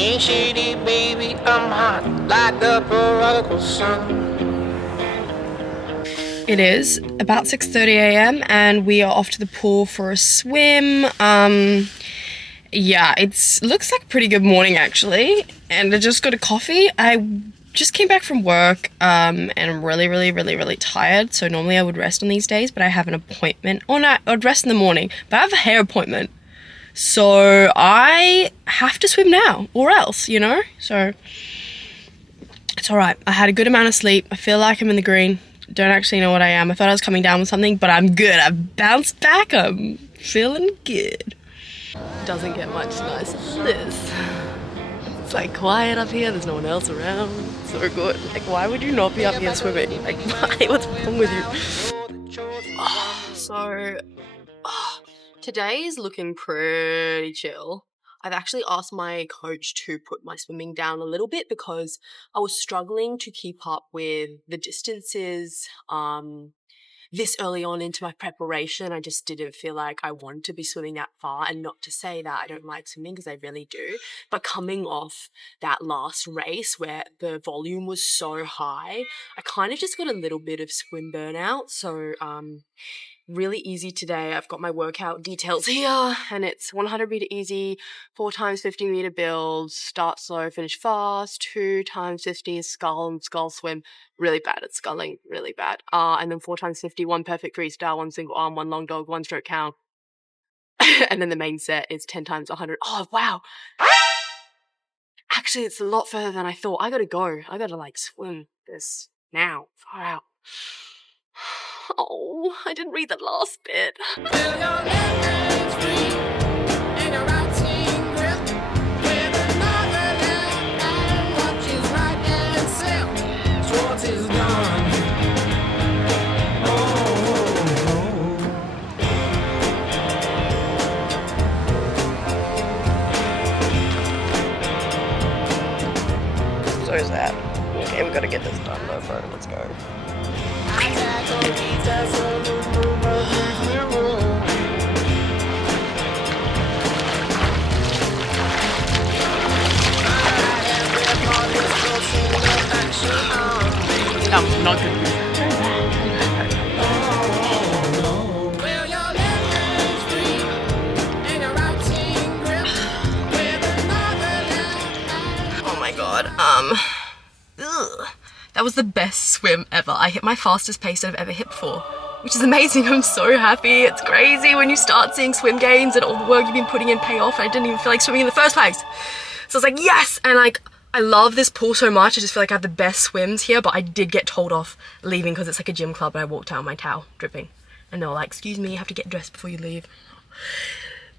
Ain't shady, baby, I'm hot like the prodigal son. It is about 6:30 a.m. and we are off to the pool for a swim. Yeah, it looks like a pretty good morning actually. And I just got a coffee. I just came back from work and I'm really tired. So normally I would rest on these days, but I have an appointment. Or no, I'd rest in the morning, but I have a hair appointment. So I have to swim now or else, you know? So it's all right. I had a good amount of sleep. I feel like I'm in the green. Don't actually know what I am. I thought I was coming down with something, but I'm good. I've bounced back. I'm feeling good. Doesn't get much nicer than this. It's like quiet up here. There's no one else around. So good. Like, why would you not be up here swimming? Like, why? What's wrong with you? Today is looking pretty chill. I've actually asked my coach to put my swimming down a little bit because I was struggling to keep up with the distances this early on into my preparation. I just didn't feel like I wanted to be swimming that far, and not to say that I don't like swimming because I really do, but coming off that last race where the volume was so high, I kind of just got a little bit of swim burnout. So really easy today. I've got my workout details here and it's 100 meter easy, 4 times 50 meter build, start slow, finish fast, 2 times 50 skull and skull swim. Really bad at sculling, really bad. And then 4 times 50, 1 perfect freestyle, 1 single arm, 1 long dog, 1 stroke count. And then the main set is 10 times 100. Oh, wow. Actually, it's a lot further than I thought. I gotta go. I gotta like swim this now. Far out. Oh, I didn't read the last bit. So is that. Okay, we gotta get this done though, bro. Let's go. Not good. Oh my god. That was the best swim ever. I hit my fastest pace I've ever hit before, which is amazing. I'm so happy. It's crazy when you start seeing swim gains and all the work you've been putting in pay off. I didn't even feel like swimming in the first place. So I was like, yes! And like, I love this pool so much. I just feel like I have the best swims here, but I did get told off leaving because it's like a gym club and I walked out with my towel dripping. And they were like, excuse me, you have to get dressed before you leave.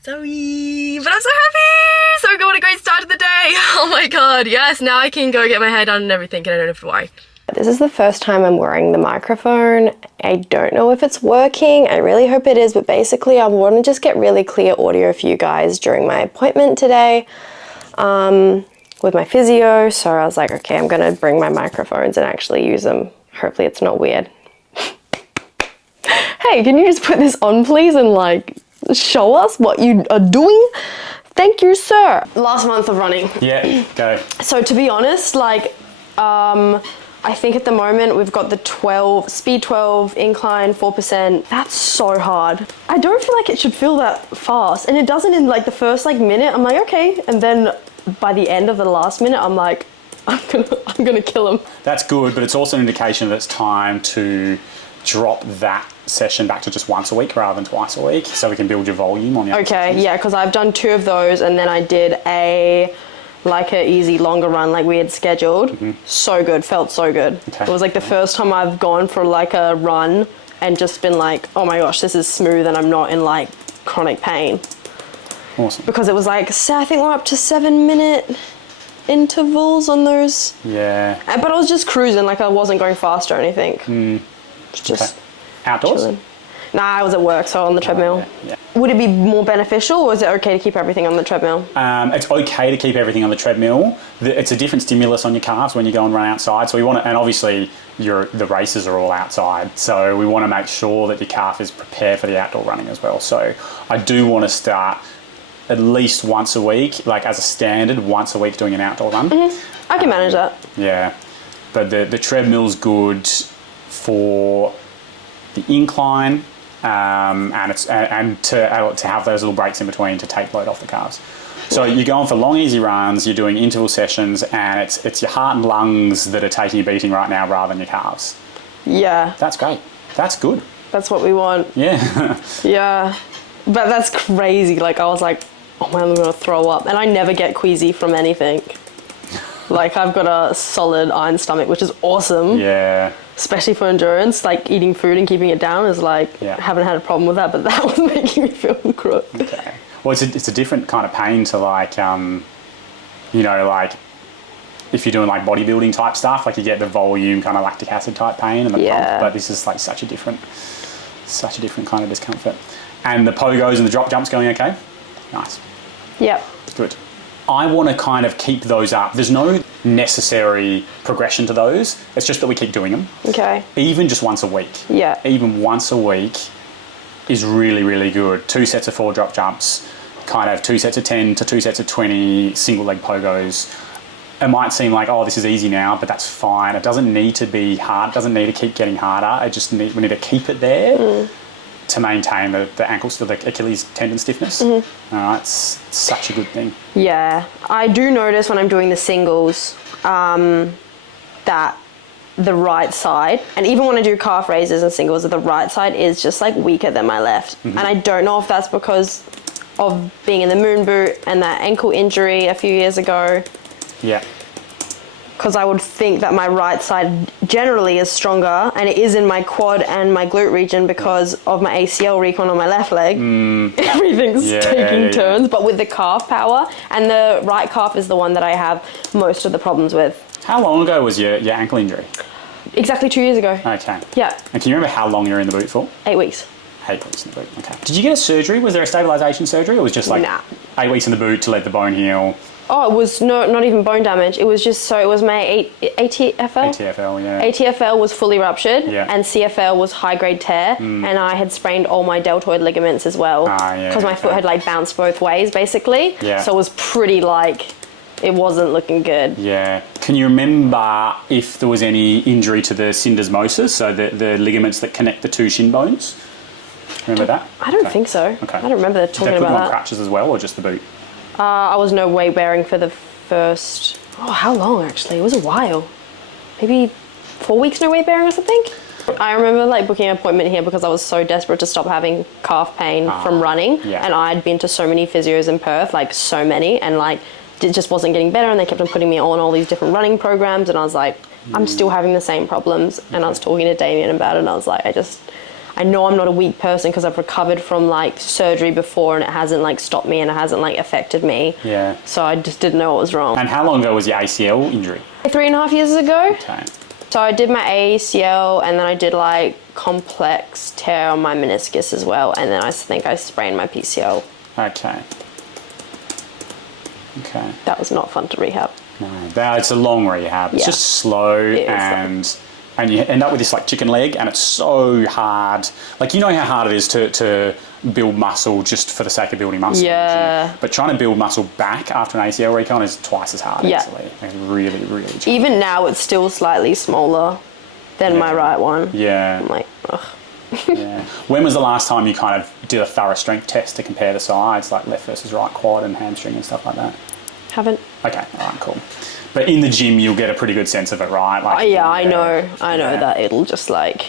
Sorry, but I'm so happy! So what a great start to the day! Oh my god, yes, now I can go get my hair done and everything and I don't have to worry. This is the first time I'm wearing the microphone. I don't know if it's working. I really hope it is, but basically I want to just get really clear audio for you guys during my appointment today with my physio. So I was like, okay, I'm going to bring my microphones and actually use them. Hopefully it's not weird. Hey, can you just put this on please and like show us what you are doing? Thank you, sir. Last month of running. Yeah, go. So to be honest, like, I think at the moment we've got the speed 12, incline 4%. That's so hard. I don't feel like it should feel that fast. And it doesn't in like the first like minute. I'm like, okay. And then by the end of the last minute, I'm like, I'm gonna kill him. That's good, but it's also an indication that it's time to drop that session back to just once a week rather than twice a week, so we can build your volume on the other sessions. Yeah, because I've done 2 of those and then I did a easy longer run like we had scheduled. So good, felt so good. Okay. It was like the first time I've gone for like a run and just been like, oh my gosh, this is smooth and I'm not in like chronic pain. Awesome. Because it was like, I think we're up to 7-minute intervals on those. Yeah. But I was just cruising, like I wasn't going fast or anything. Just outdoors? chilling. Nah, I was at work, so on the treadmill. Yeah. Would it be more beneficial, or is it okay to keep everything on the treadmill? It's okay to keep everything on the treadmill. It's a different stimulus on your calves when you go and run outside. So we want to, and obviously the races are all outside. So we want to make sure that your calf is prepared for the outdoor running as well. So I do want to start at least once a week, like as a standard, once a week doing an outdoor run. I can manage that. Yeah. But the treadmill's good for the incline, and to have those little breaks in between to take load off the calves. So you're going for long, easy runs, you're doing interval sessions, and it's your heart and lungs that are taking a beating right now rather than your calves. Yeah. That's great. That's good. That's what we want. Yeah. Yeah. But that's crazy. Like, I was like, oh man, I'm going to throw up. And I never get queasy from anything. Like, I've got a solid iron stomach, which is awesome. Yeah. Especially for endurance. Like, eating food and keeping it down is like, Yeah. I haven't had a problem with that, but that was making me feel crook. Okay. Well, it's a different kind of pain to like, like if you're doing like bodybuilding type stuff, like you get the volume kind of lactic acid type pain and the pump, but this is like such a different kind of discomfort. And the pogos and the drop jumps going okay? Nice. Yep. Good. I want to kind of keep those up. There's no necessary progression to those. It's just that we keep doing them. Okay. Even just once a week. Yeah. Even once a week is really, really good. 2 sets of 4 drop jumps, kind of 2 sets of 10 to 2 sets of 20 single leg pogos. It might seem like, oh, this is easy now, but that's fine. It doesn't need to be hard. It doesn't need to keep getting harder. We need to keep it there to maintain the ankles, the Achilles tendon stiffness. It's such a good thing. Yeah. I do notice when I'm doing the singles that the right side, and even when I do calf raises and singles, the right side is just like weaker than my left. And I don't know if that's because of being in the moon boot and that ankle injury a few years ago. Yeah. Because I would think that my right side generally is stronger, and it is in my quad and my glute region because of my ACL recon on my left leg. Everything's taking turns, but with the calf power, and the right calf is the one that I have most of the problems with. How long ago was your ankle injury? Exactly 2 years ago. Okay. Yeah. And can you remember how long you were in the boot for? 8 weeks. 8 weeks in the boot, okay. Did you get a surgery? Was there a stabilisation surgery, or was it just like 8 weeks in the boot to let the bone heal? Oh, it was not even bone damage. It was just, so it was my ATFL? ATFL, yeah. ATFL was fully ruptured, Yeah. and CFL was high-grade tear, and I had sprained all my deltoid ligaments as well. Because my foot had like bounced both ways, basically. Yeah. So it was pretty like, it wasn't looking good. Yeah. Can you remember if there was any injury to the syndesmosis, so the ligaments that connect the two shin bones? Remember that? I don't think so. Okay. I don't remember talking Did they put about you on that. crutches as well, or just the boot? I was no weight bearing for the first, how long actually? It was a while. Maybe 4 weeks no weight bearing or something. I remember like booking an appointment here because I was so desperate to stop having calf pain from running. Yeah. And I'd been to so many physios in Perth, like so many, and like it just wasn't getting better, and they kept on putting me on all these different running programs, and I was like, I'm still having the same problems. And I was talking to Damien about it, and I was like, I know I'm not a weak person because I've recovered from like surgery before, and it hasn't like stopped me and it hasn't like affected me. Yeah. So I just didn't know what was wrong. And how long ago was your ACL injury? 3.5 years ago. Okay. So I did my ACL, and then I did like complex tear on my meniscus as well, and then I think I sprained my PCL. Okay. Okay. That was not fun to rehab. No, it's a long rehab. It's Yeah. just slow, It is and you end up with this like chicken leg, and it's so hard. Like, you know how hard it is to build muscle just for the sake of building muscle. Yeah. But trying to build muscle back after an ACL recon is twice as hard. Yeah. Actually. It's really, really challenging. Even now, it's still slightly smaller than my right one. Yeah. I'm like, ugh. Yeah. When was the last time you kind of did a thorough strength test to compare the sides, like left versus right quad and hamstring and stuff like that? Haven't. Okay, all right, cool. But in the gym, you'll get a pretty good sense of it, right? Like, Yeah, I know that it'll just like,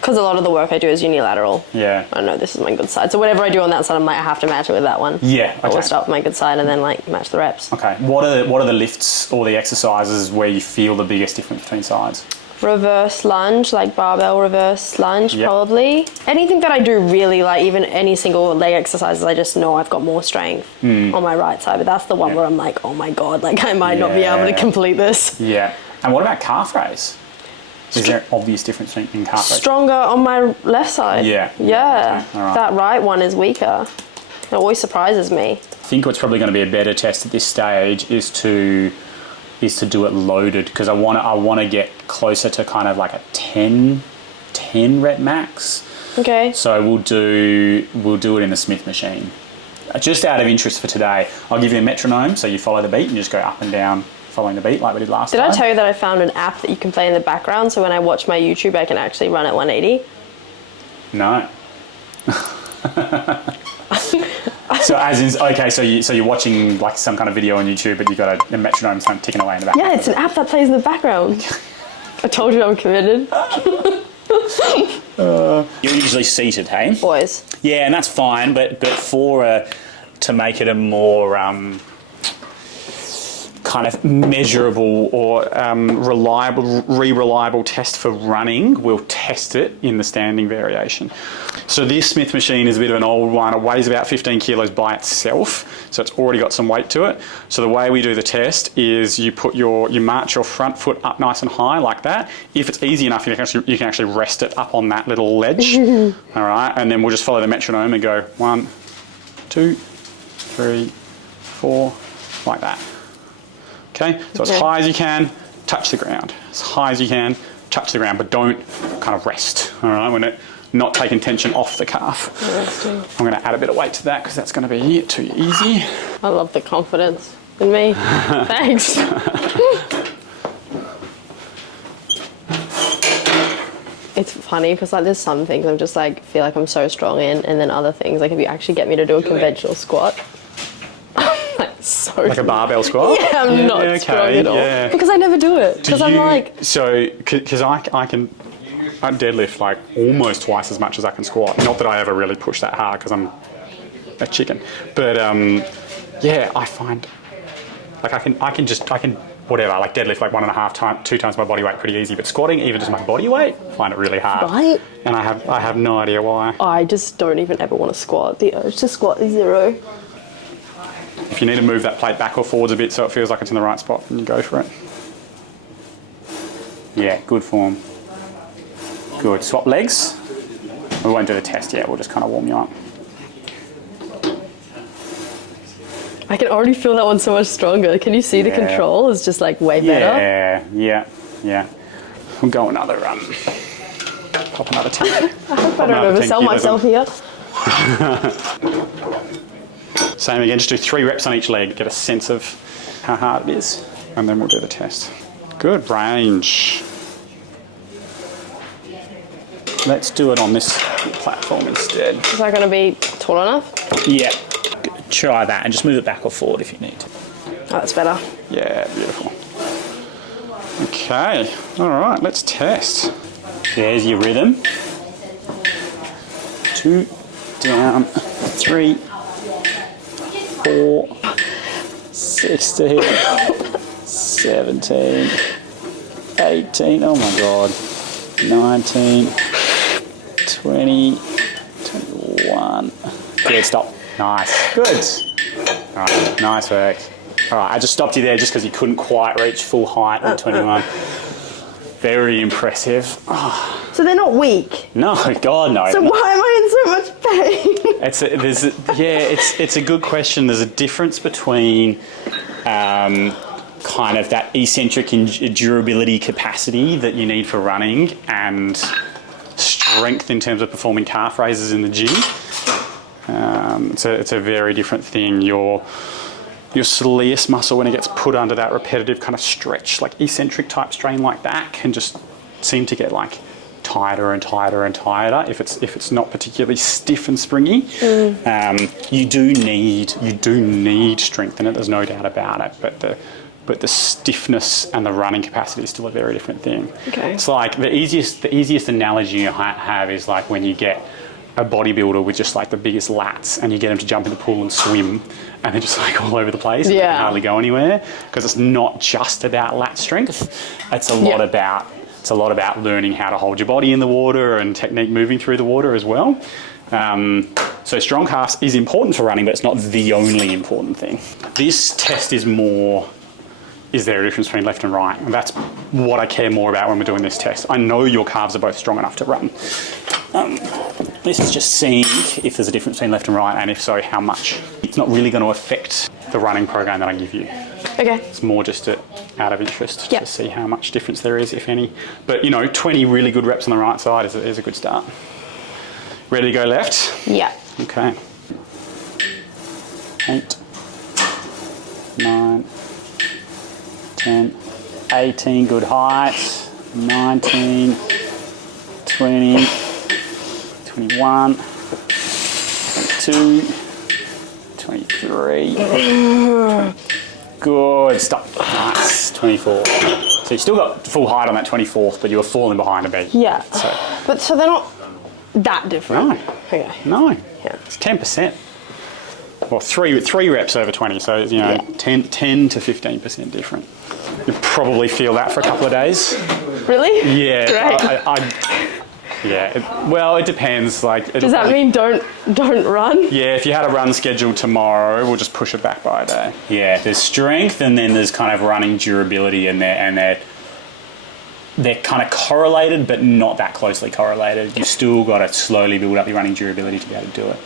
because a lot of the work I do is unilateral. Yeah. I know this is my good side. So whatever I do on that side, I might have to match it with that one. Yeah, I will okay. start with my good side and then like match the reps. Okay. What are the lifts or the exercises where you feel the biggest difference between sides? Reverse lunge, like barbell reverse lunge, Yep. probably. Anything that I do really, like even any single leg exercises, I just know I've got more strength on my right side. But that's the one Yeah. where I'm like, oh my God, like I might not be able to Yeah. complete this. Yeah. And what about calf raise? Is there an obvious difference in calf raise? Stronger on my left side. Yeah. Yeah. Okay. All right. That right one is weaker. It always surprises me. I think what's probably going to be a better test at this stage is to do it loaded, because I want to get closer to kind of like a 10 rep max. Okay. So we'll do it in the Smith machine. Just out of interest for today, I'll give you a metronome, so you follow the beat and you just go up and down following the beat like we did last time. Did I tell you that I found an app that you can play in the background, so when I watch my YouTube I can actually run at 180? No. So as in, okay, so you're watching like some kind of video on YouTube, but you got a metronome kind of ticking away in the background. Yeah, it's an app that plays in the background. I told you I'm committed. You're usually seated, hey? Boys. Yeah, and that's fine, but for to make it a more kind of measurable or reliable test for running, we'll test it in the standing variation. So this Smith machine is a bit of an old one. It weighs about 15 kilos by itself, so it's already got some weight to it. So the way we do the test is you march your front foot up nice and high like that. If it's easy enough, you can actually rest it up on that little ledge. All right, and then we'll just follow the metronome and go 1, 2, 3, 4, like that. Okay, so as high as you can, touch the ground. As high as you can, touch the ground, but don't kind of rest. All right, when not taking tension off the calf. I'm going to add a bit of weight to that because that's going to be too easy. I love the confidence in me. Thanks. It's funny because like there's some things I'm just like feel like I'm so strong in, and then other things like if you actually get me to do a conventional squat, so like a barbell squat? Yeah, I'm not strong at all. Yeah. Because I never do it. Because I'm like... So, because I deadlift like almost twice as much as I can squat. Not that I ever really push that hard because I'm a chicken. But yeah, I find like I can whatever, like deadlift like 1.5 times, 2 times my body weight pretty easy. But squatting, even just my body weight, I find it really hard. Right? And I have no idea why. I just don't even ever want to squat. The urge to squat is zero. If you need to move that plate back or forwards a bit so it feels like it's in the right spot, then you go for it. Yeah, good form. Good. Swap legs. We won't do the test yet, we'll just kind of warm you up. I can already feel that one so much stronger. Can you see the control is just like way better? Yeah. We'll go another, pop another 10. I hope I don't oversell myself here. Same again, just do 3 reps on each leg, get a sense of how hard it is, and then we'll do the test. Good range. Let's do it on this platform instead. Is that going to be tall enough? Yeah. Try that and just move it back or forward if you need to. Oh, that's better. Yeah, beautiful. Okay, all right, let's test. There's your rhythm. 2, down, 3, 4, 16, 17, 18, oh my God, 19, 20, 21. Good, stop. Nice. Good. All right, nice work. All right, I just stopped you there just because you couldn't quite reach full height at 21. Very impressive. Oh. So they're not weak? No, God, no. So why am I in so much pain? It's a good question. There's a difference between kind of that eccentric and durability capacity that you need for running and strength in terms of performing calf raises in the gym. It's a very different thing. Your soleus muscle, when it gets put under that repetitive kind of stretch, like eccentric type strain like that, can just seem to get like tighter and tighter and tighter if it's not particularly stiff and springy. You do need strength in it, there's no doubt about it, but the stiffness and the running capacity is still a very different thing. Okay. It's like the easiest analogy you have is like when you get a bodybuilder with just like the biggest lats and you get them to jump in the pool and swim and they're just like all over the place and they can hardly go anywhere, because it's not just about lat strength, it's a lot about learning how to hold your body in the water and technique moving through the water as well. So strong calves is important for running, but it's not the only important thing. This test is more, is there a difference between left and right? And that's what I care more about when we're doing this test. I know your calves are both strong enough to run. This is just seeing if there's a difference between left and right, and if so, how much. It's not really going to affect the running program that I give you. Okay. It's more just out of interest to see how much difference there is, if any. But 20 really good reps on the right side is a good start. Ready to go left? Yeah. Okay. 8, 9, 10, 18, good height, 19, 20, 21, 22, 23. Good, stop. Nice, 24. So you still got full height on that 24th, but you were falling behind a bit. Yeah. So. So they're not that different. No. Okay. No. Yeah. It's 10%. Well, three reps over 20, so 10 to 15% different. You probably feel that for a couple of days. Really? Yeah. Great. It depends. Does that mean don't run? Yeah, if you had a run scheduled tomorrow, we'll just push it back by a day. Yeah, there's strength and then there's kind of running durability, and they're kind of correlated, but not that closely correlated. You've still got to slowly build up your running durability to be able to do it.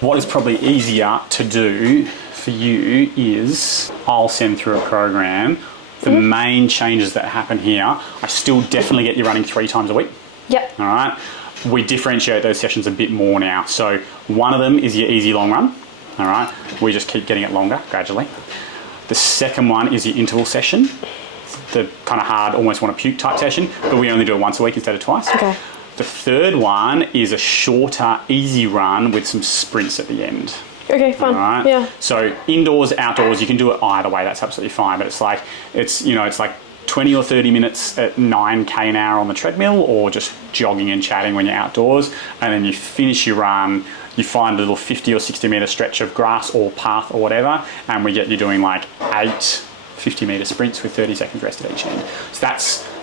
What is probably easier to do for you is I'll send through a program. The main changes that happen here, I still definitely get you running 3 times a week. Yep. All right. We differentiate those sessions a bit more now. So one of them is your easy long run. All right. We just keep getting it longer gradually. The second one is your interval session. The kind of hard, almost want to puke type session, but we only do it once a week instead of twice. Okay. The third one is a shorter, easy run with some sprints at the end. Okay, fun. All right. Yeah. So indoors, outdoors, you can do it either way. That's absolutely fine. But it's like 20 or 30 minutes at 9k an hour on the treadmill, or just jogging and chatting when you're outdoors, and then you finish your run. You find a little 50 or 60 meter stretch of grass or path or whatever, and we get you doing like 8 50-meter sprints with 30 seconds rest at each end. So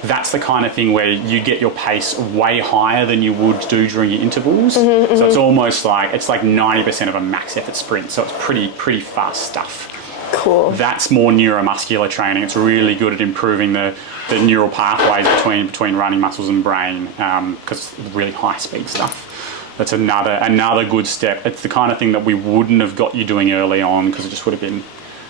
that's the kind of thing where you get your pace way higher than you would do during your intervals. So it's almost like 90% of a max effort sprint. So it's pretty fast stuff. Cool. That's more neuromuscular training. It's really good at improving the neural pathways between running muscles and brain, because it's really high speed stuff. That's another good step. It's the kind of thing that we wouldn't have got you doing early on, because it just would have been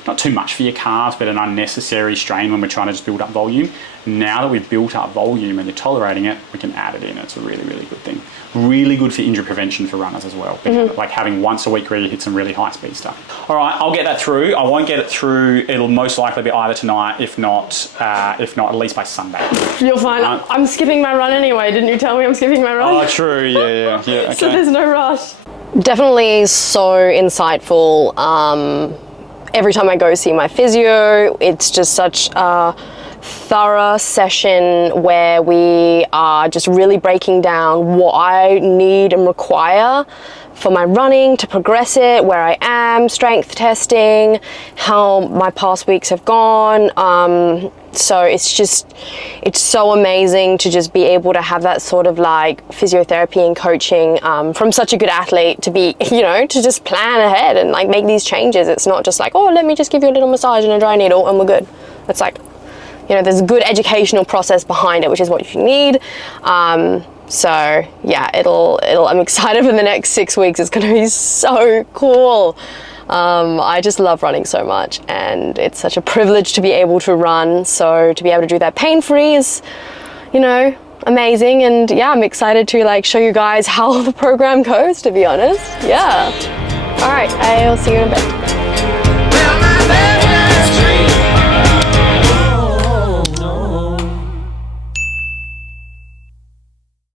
not too much for your calves, but an unnecessary strain when we're trying to just build up volume. Now that we've built up volume and you're tolerating it, we can add it in. It's a really, really good thing. Really good for injury prevention for runners as well. Like having once a week where you hit some really high speed stuff. All right, I'll get that through. I won't get it through. It'll most likely be either tonight, if not at least by Sunday. You're fine. I'm skipping my run anyway. Didn't you tell me I'm skipping my run? Oh, true. Yeah. Okay. So there's no rush. Definitely so insightful. Every time I go see my physio, it's just such a thorough session where we are just really breaking down what I need and require for my running to progress it, where I am, strength testing, how my past weeks have gone. So it's so amazing to just be able to have that sort of like physiotherapy and coaching from such a good athlete, to be, to just plan ahead and like make these changes. It's not just like, oh, let me just give you a little massage and a dry needle and we're good. It's like, there's a good educational process behind it, which is what you need. So yeah, I'm excited for the next 6 weeks. It's going to be so cool. I just love running so much, and it's such a privilege to be able to run. So to be able to do that pain-free is, amazing. And yeah, I'm excited to like show you guys how the program goes, to be honest. Yeah. All right, I'll see you in a bit.